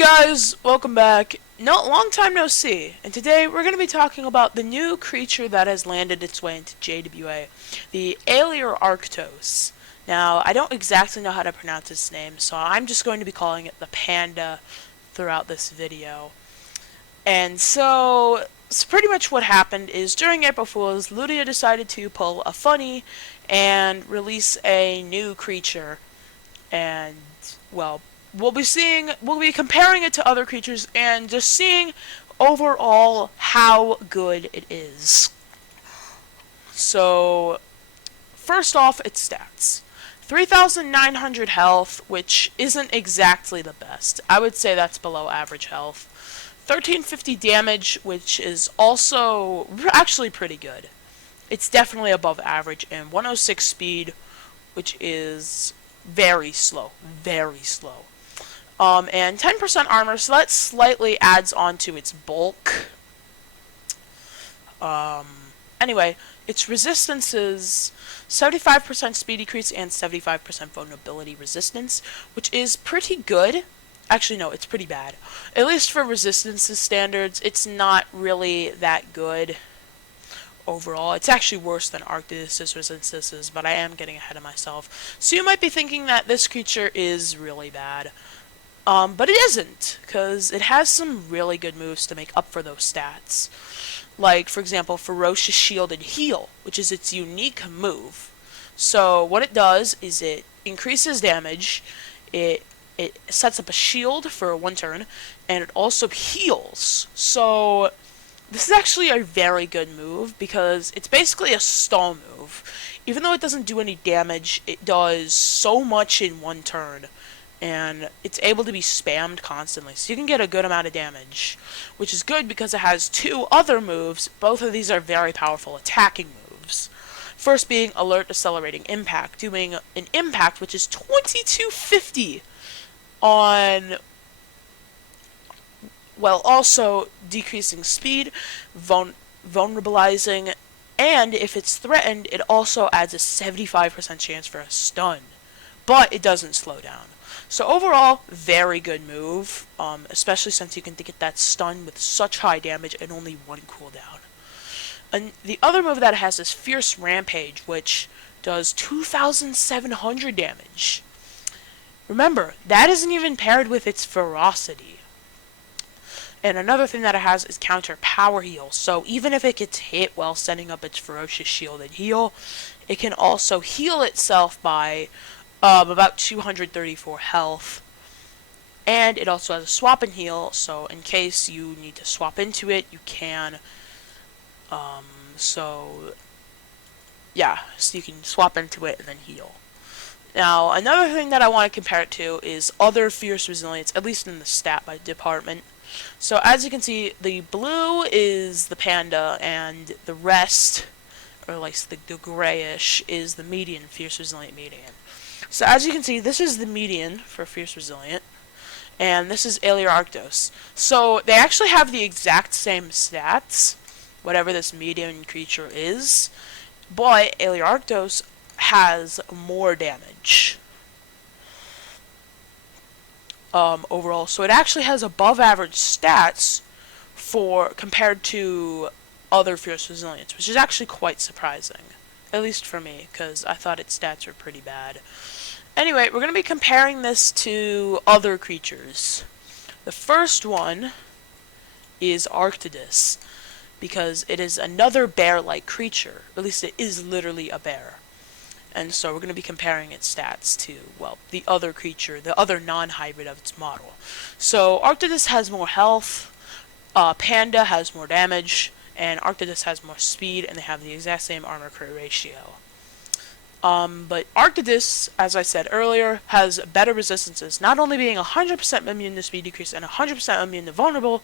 guys, welcome back. No, long time no see, and today we're going to be talking about the new creature that has landed its way into JWA, the Ailurarctos. Now, I don't exactly know how to pronounce its name, so I'm just going to be calling it the panda throughout this video. And so pretty much what happened is during April Fool's, Ludia decided to pull a funny and release a new creature, and well, we'll be comparing it to other creatures and just seeing overall how good it is. So, first off, its stats. 3,900 health, which isn't exactly the best. I would say that's below average health. 1350 damage, which is also actually pretty good. It's definitely above average, and 106 speed, which is very slow, very slow. And 10% armor, so that slightly adds on to its bulk. Anyway, its resistance is 75% speed decrease and 75% vulnerability resistance, which is pretty good. Actually, no, it's pretty bad. At least for resistance standards, it's not really that good overall. It's actually worse than Arctidus' resistances, but I am getting ahead of myself. So you might be thinking that this creature is really bad. But it isn't, because it has some really good moves to make up for those stats. Like, for example, Ferocious Shield and Heal, which is its unique move. So what it does is it increases damage, it sets up a shield for one turn, and it also heals. So this is actually a very good move, because it's basically a stall move. Even though it doesn't do any damage, it does so much in one turn. And it's able to be spammed constantly, so you can get a good amount of damage, which is good because it has two other moves. Both of these are very powerful attacking moves. First being Alert Accelerating Impact, doing an impact which is 2250 on, well, also decreasing speed, vulnerabilizing, and if it's threatened, it also adds a 75% chance for a stun, but it doesn't slow down. So overall, very good move, especially since you can get that stun with such high damage and only one cooldown. And the other move that it has is Fierce Rampage, which does 2,700 damage. Remember, that isn't even paired with its ferocity. And another thing that it has is Counter Power Heal, so even if it gets hit while setting up its Ferocious Shield and Heal, it can also heal itself by about 234 health, and it also has a swap and heal, so in case you need to swap into it, you can. So you can swap into it and then heal. Now, another thing that I want to compare it to is other Fierce Resilience, at least in the stat by department. So as you can see, the blue is the panda, and the rest, or like the grayish, is the median, Fierce Resilient median. So as you can see, this is the median for Fierce Resilient, and this is Ailurarctos. So they actually have the exact same stats, whatever this median creature is, but Ailurarctos has more damage overall. So it actually has above average stats compared to other Fierce Resilients, which is actually quite surprising. At least for me, because I thought its stats were pretty bad. Anyway, we're going to be comparing this to other creatures. The first one is Arctidus, because it is another bear-like creature. At least it is literally a bear. And so we're going to be comparing its stats to, well, the other creature, the other non-hybrid of its model. So Arctidus has more health, Panda has more damage, and Arctidus has more speed, and they have the exact same armor crit ratio. But Arctidus, as I said earlier, has better resistances, not only being 100% immune to speed decrease and 100% immune to vulnerable,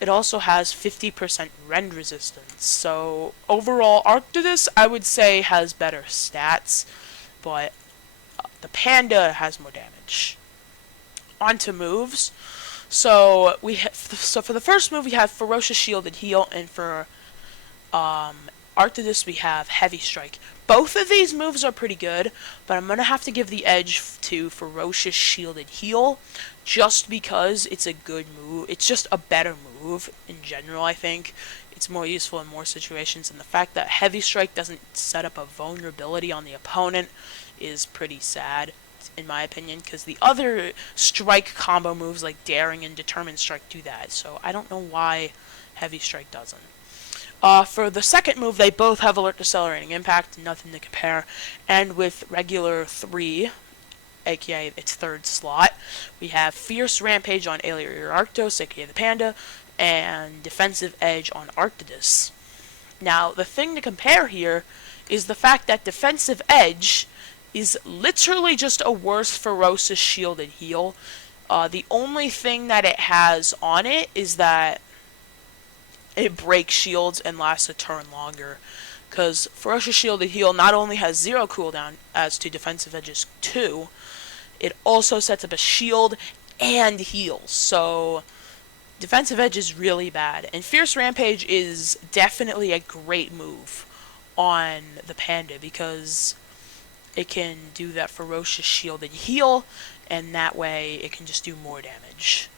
it also has 50% rend resistance. So overall, Arctidus, I would say, has better stats, but the panda has more damage. On to moves. So for the first move we have Ferocious Shield and Heal, and for Arctidus, we have Heavy Strike. Both of these moves are pretty good, but I'm going to have to give the edge to Ferocious Shielded Heal, just because it's a good move. It's just a better move in general, I think. It's more useful in more situations, and the fact that Heavy Strike doesn't set up a vulnerability on the opponent is pretty sad, in my opinion, because the other strike combo moves like Daring and Determined Strike do that, so I don't know why Heavy Strike doesn't. For the second move, they both have Alert Decelerating Impact, nothing to compare, and with regular 3, aka its third slot, we have Fierce Rampage on Ailurarctos, aka the Panda, and Defensive Edge on Arctidus. Now, the thing to compare here is the fact that Defensive Edge is literally just a worse Ferocious Shielded Heal. The only thing that it has on it is that it breaks shields and lasts a turn longer. Because Ferocious Shielded Heal not only has 0 cooldown as to Defensive Edge's 2, it also sets up a shield and heals. So Defensive Edge is really bad. And Fierce Rampage is definitely a great move on the Panda because it can do that Ferocious Shielded Heal, and that way it can just do more damage.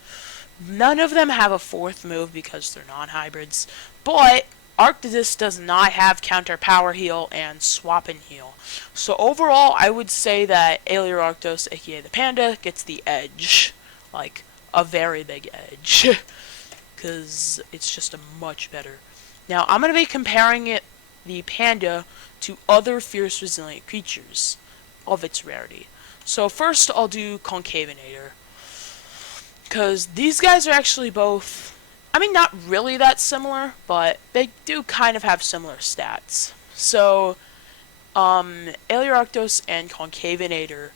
None of them have a fourth move because they're non-hybrids, but Arctidus does not have Counter Power Heal and Swap and Heal. So overall, I would say that Ailurarctos, aka the Panda, gets the edge. Like, a very big edge. Because it's just a much better. Now, I'm going to be comparing the Panda to other fierce resilient creatures of its rarity. So first, I'll do Concavenator. Because these guys are actually both, I mean, not really that similar, but they do kind of have similar stats. So, Ailurarctos and Concavenator.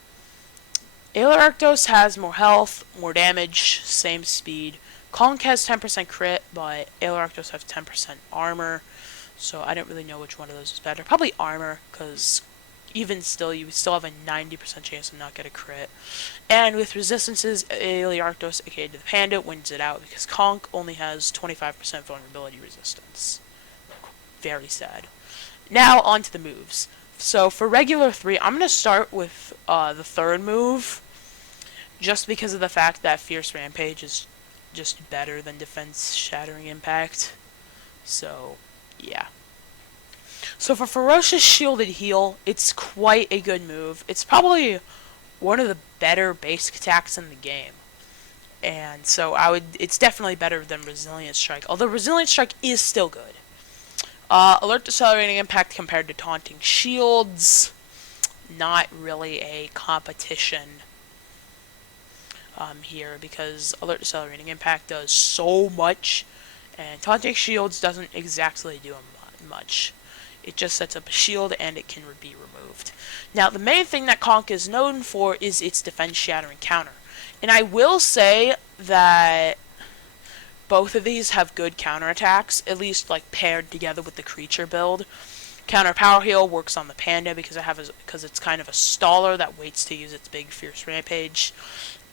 Ailurarctos has more health, more damage, same speed. Conc has 10% crit, but Ailurarctos has 10% armor. So I don't really know which one of those is better. Probably armor, because even still, you still have a 90% chance to not get a crit. And with resistances, Ailurarctos, aka the Panda, wins it out because Conk only has 25% vulnerability resistance. Very sad. Now, on to the moves. So, for regular 3, I'm going to start with the third move, just because of the fact that Fierce Rampage is just better than Defense Shattering Impact. So, yeah. So for Ferocious Shielded Heal, it's quite a good move. It's probably one of the better basic attacks in the game. And so it's definitely better than Resilient Strike, although Resilient Strike is still good. Alert Decelerating Impact compared to Taunting Shields, not really a competition here, because Alert Decelerating Impact does so much, and Taunting Shields doesn't exactly do much. It just sets up a shield, and it can be removed. Now, the main thing that Conk is known for is its Defense Shattering counter. And I will say that both of these have good counterattacks, at least like paired together with the creature build. Counter Power Heal works on the Panda because it's kind of a staller that waits to use its big Fierce Rampage.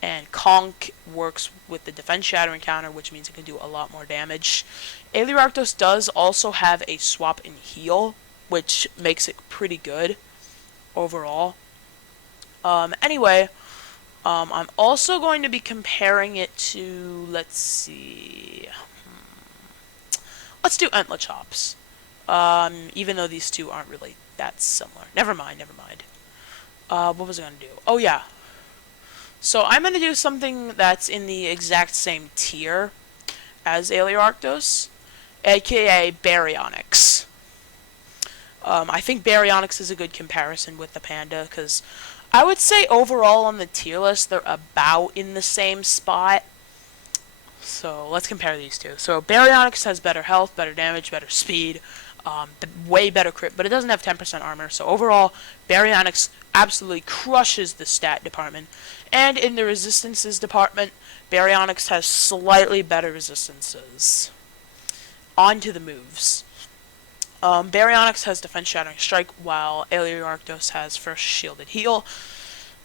And Conk works with the Defense Shattering counter, which means it can do a lot more damage. Ailurarctos does also have a Swap and Heal, which makes it pretty good overall. Anyway, I'm also going to be comparing it to, let's see, let's do Entla Chops. Even though these two aren't really that similar. Never mind. What was I going to do? Oh, yeah. So I'm going to do something that's in the exact same tier as Ailurarctos, aka Baryonyx. I think Baryonyx is a good comparison with the Panda, because I would say overall on the tier list, they're about in the same spot. So let's compare these two. So Baryonyx has better health, better damage, better speed, way better crit, but it doesn't have 10% armor. So overall, Baryonyx absolutely crushes the stat department. And in the resistances department, Baryonyx has slightly better resistances. On to the moves. Baryonyx has Defense Shattering Strike, while Ailurarctos has First Shielded Heal.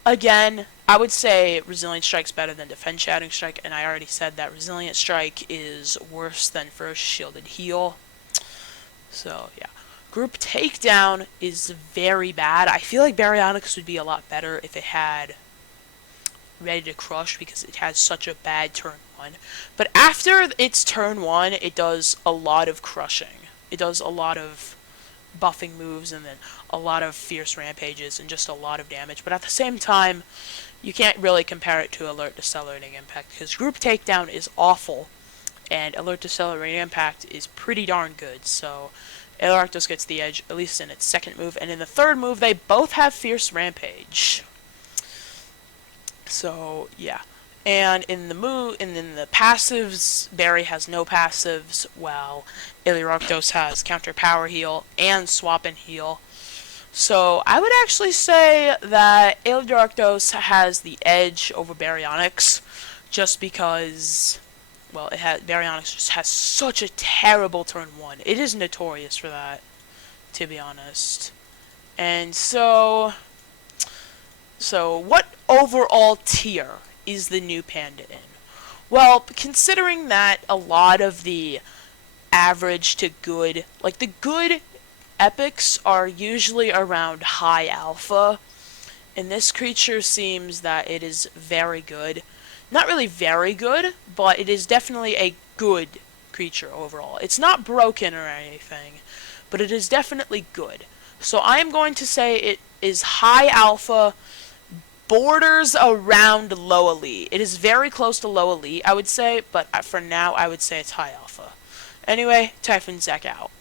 Again, I would say Resilient Strike's better than Defense Shattering Strike, and I already said that Resilient Strike is worse than First Shielded Heal. So, yeah. Group Takedown is very bad. I feel like Baryonyx would be a lot better if it had Ready to Crush because it has such a bad turn 1. But after its turn 1, it does a lot of crushing. It does a lot of buffing moves and then a lot of fierce rampages and just a lot of damage. But at the same time, you can't really compare it to Alert Decelerating Impact because Group Takedown is awful and Alert Decelerating Impact is pretty darn good. So Ailurarctos gets the edge, at least in its second move. And in the third move, they both have Fierce Rampage. So, yeah. And in the passives, Barry has no passives, while Ailurarctos has Counter Power Heal and Swap and Heal. So, I would actually say that Ailurarctos has the edge over Baryonyx, just because, well, Baryonyx just has such a terrible turn 1. It is notorious for that, to be honest. And so what overall tier is the new Panda in? Well, considering that a lot of the average to good, like the good epics are usually around high alpha, and this creature seems that it is very good. Not really very good, but it is definitely a good creature overall. It's not broken or anything, but it is definitely good. So I am going to say it is high alpha, borders around low elite. It is very close to low elite, I would say, but for now, I would say it's high alpha. Anyway, Typhon Zek out.